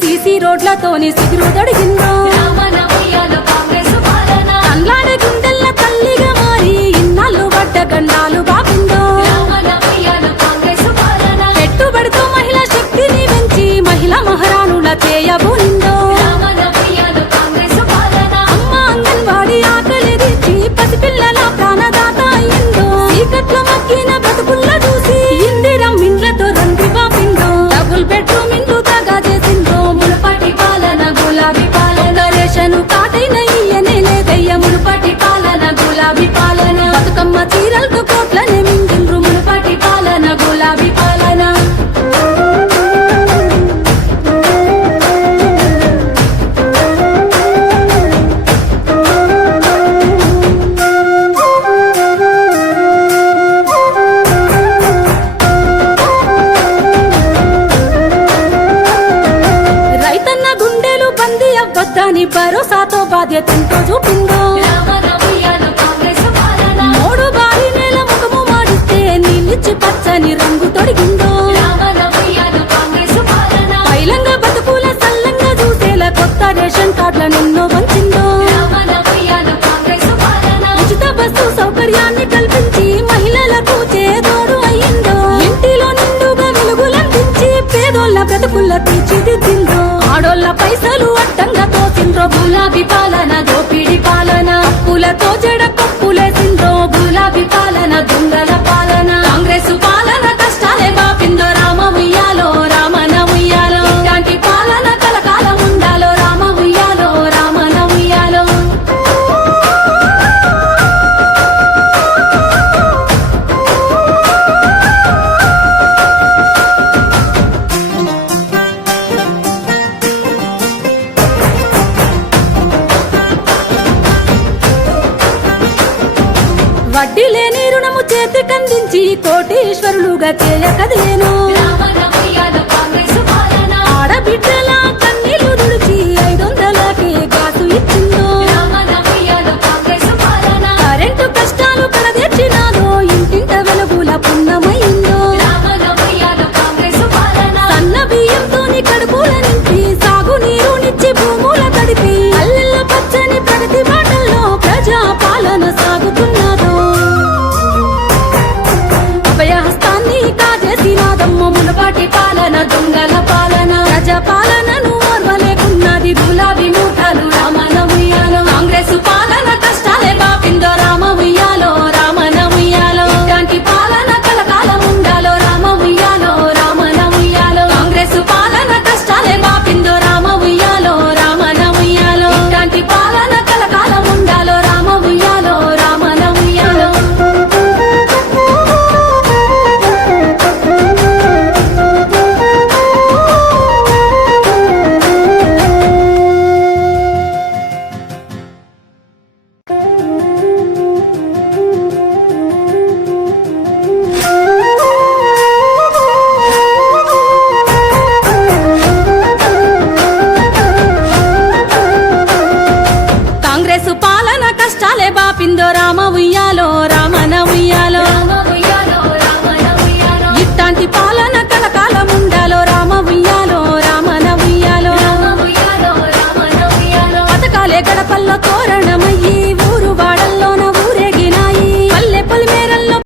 CC రోడ్లతోని సిగురు తొడిగిందో కండ్లాడే గుండెల్ల తల్లిగా మారి ఇన్నాళ్ళు పడ్డ గండాలు బాపిందో పెట్టుబడితో మహిళా శక్తిని పెంచి మహిళా మహారాణుల చేయబోనిందో అమ్మ అంగన్వాడి ఆకలి తీర్చి పసిపిల్లల ప్రాణదాత అయ్యిందో చీకట్లో మగ్గిన బ్రతుకుల్ల చూసి ఇందిరం ఇండ్లతో రంది బాపిందో డబుల్ బెడ్రూమ్ ఇండ్లు దాగా చేసిందో మునుపటి పాలన గులాబీ పాలన రేషను కాటైన ఇయ్యనే లేదయ్య మునుపటి పాలన గులాబీ పాలన బతుకమ్మ చీరలతో కోట్లనే మింగిండ్రు మునుపటి పాలన గులాబీ పాలన రైతన్న గుండెలు బందీ అవ్వద్దని భరోసాతో బాధ్యతతో చూపిందో మూడు బారి నేల ముఖము మాడిస్తే నీళ్ళిచ్చి పచ్చని రంగు తొడిగిందో పైలంగా బతుకుల సల్లంగా చూసేలా కొత్త రేషన్ కార్డులనెన్నో వంచిందో ఉచిత బస్సు సౌకర్యాన్ని కల్పించి మహిళలకు చేదోడు అయ్యిందో ఇంటిలో నిండుగా వెలుగులందించి పేదోళ్ళ బ్రతుకుల్ల తీర్చిదిద్దిందో ఆడోళ్ళ పైసలు అడ్డంగా తోసిండ్రో గులాబీ పాలన దోపిడి పాలన అప్పులతో జడ కప్పులేసిండ్రో గులాబీ పాలన దొంగల పాలన కాంగ్రెస్ పాలన కష్టాలే బాపిందో రామ ఉయ్యాలో రామన ఉయ్యాలో ఇలాంటి పాలన కలకాలం ఉండాలో రామ ఉయ్యాలో రామన ఉయ్యాలో వడ్డీ లేని రుణము చేతికందించి కోటీశ్వరులుగా చేయకదేను ఆడబిడ్డల